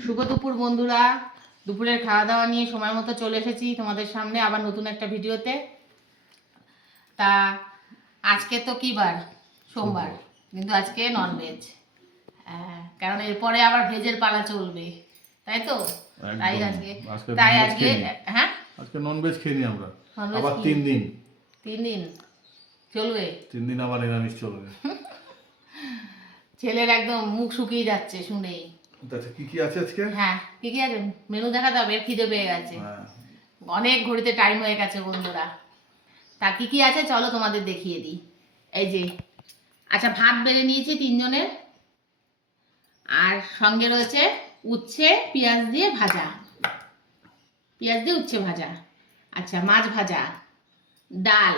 শুভ দুপুর বন্ধুরা, দুপুরের খাওয়া দাওয়া নিয়ে সময় মতো চলে এসেছি তোমাদের সামনে আবার নতুন একটা ভিডিওতে। তা আজকে তো কি বার? সোমবার, কিন্তু আজকে ননভেজ। কারণ এরপরে আবার ভেজের পালা চলবে, তাই তো? তাই আজকে হ্যাঁ, আজকে ননভেজ খেয়ে নি আমরা। ননভেজ আবার কি? 3 দিন চলবে। 3 দিন আবার নিরামিষ চলবে। ছেলের একদম মুখ শুকিয়ে যাচ্ছে শুনেই। আচ্ছা, কি কি আছে আজকে? হ্যাঁ, কি কি আছে মেনু দেখাতে হবে, খিদে পেয়ে গেছে। অনেক ঘড়িতে টাইম হয়ে গেছে বন্ধুরা। তা কি কি আছে চলো তোমাদের দেখিয়ে দিই। এই যে, আচ্ছা, ভাত বেড়ে নিয়েছি 3 জনের, আর সঙ্গে রয়েছে উচ্ছে পেঁয়াজ দিয়ে ভাজা, পেঁয়াজ দিয়ে উচ্ছে ভাজা। আচ্ছা, মাছ ভাজা, ডাল,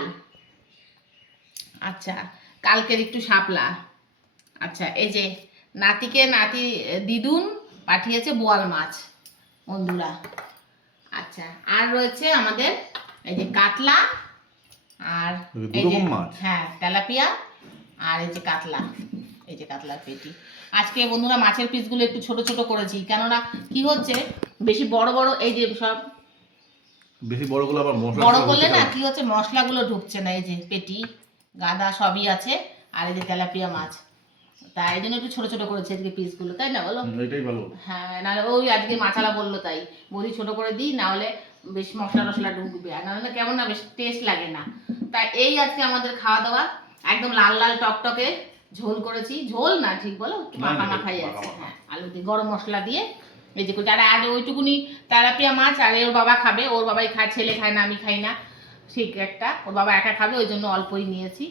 আচ্ছা কালকের একটু শাপলা। আচ্ছা, এই যে নাতি দিদুন পাঠিয়েছে বোয়াল মাছ বন্ধুরা। আচ্ছা, আর রয়েছে আমাদের এই যে কাতলা, আর এই যে হ্যাঁ তেলাপিয়া, আর এই যে কাতলা, এই যে কাতলার পেটি। আজকে বন্ধুরা মাছের পিসগুলো একটু ছোট ছোট করেছি, কেননা কি হচ্ছে বেশি বড় বড় এই যে সব বেশি বড়গুলো আবার মশলা বড় করলে না কি হচ্ছে মশলাগুলো ঢুকছে না। এই যে পেটি গাদা সবই আছে, আর এই যে তেলাপিয়া মাছ, তাই এই জন্য একটু ছোট ছোট করেছে আজকে পিসগুলো, তাই না বলো? এটাই ভালো। হ্যাঁ, নাহলে ওই আজকে মাছালা বললো তাই বলি ছোট করে দিই, না হলে বেশ মশলা টশলা ঢুকবে, আর নাহলে কেমন না বেশ টেস্ট লাগে না। তাই এই আজকে আমাদের খাওয়া দাওয়া একদম লাল লাল টকটকে ঝোল করেছি, ঝোল না ঠিক বলো, একটু মাখা মাখাই আছে। হ্যাঁ, আলু দিয়ে গরম মশলা দিয়ে এই যে যারা আগে ওইটুকুনি তেলাপিয়া মাছ, আর ওর বাবা খাবে, ওর বাবাই খায়, ছেলে খায় না, আমি খাই না, ঠিক একটা, ওর বাবা একা খাবে ওই জন্য অল্পই নিয়েছি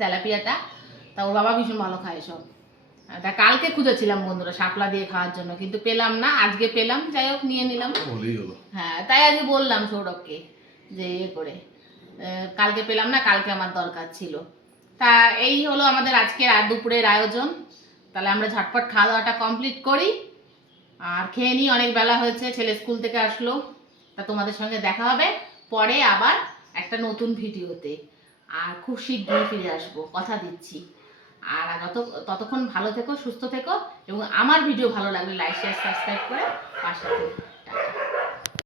তেলাপিয়াটা। তা ওর বাবা ভীষণ ভালো খায় সব। তা কালকে খুঁজেছিলাম বন্ধুরা শাপলা দিয়ে খাওয়ার জন্য, কিন্তু পেলাম না, আজকে পেলাম, যাই হোক নিয়ে নিলাম। হ্যাঁ, তাই আজকে বললাম সৌরভকে যে ইয়ে করে, কালকে পেলাম না, কালকে আমার দরকার ছিল। তা এই হলো আমাদের আজকের দুপুরের আয়োজন। তাহলে আমরা ঝটপট খাওয়া দাওয়াটা কমপ্লিট করি আর খেয়ে নিই, অনেক বেলা হয়েছে, ছেলে স্কুল থেকে আসলো। তা তোমাদের সঙ্গে দেখা হবে পরে আবার একটা নতুন ভিডিওতে, আর খুব শীঘ্রই ফিরে আসবো, কথা দিচ্ছি। আর ততক্ষণ ভালো থেকো, সুস্থ থেকো, এবং আমার ভিডিও ভালো লাগলে লাইক শেয়ার সাবস্ক্রাইব করে পাশে থেকো। টাটা।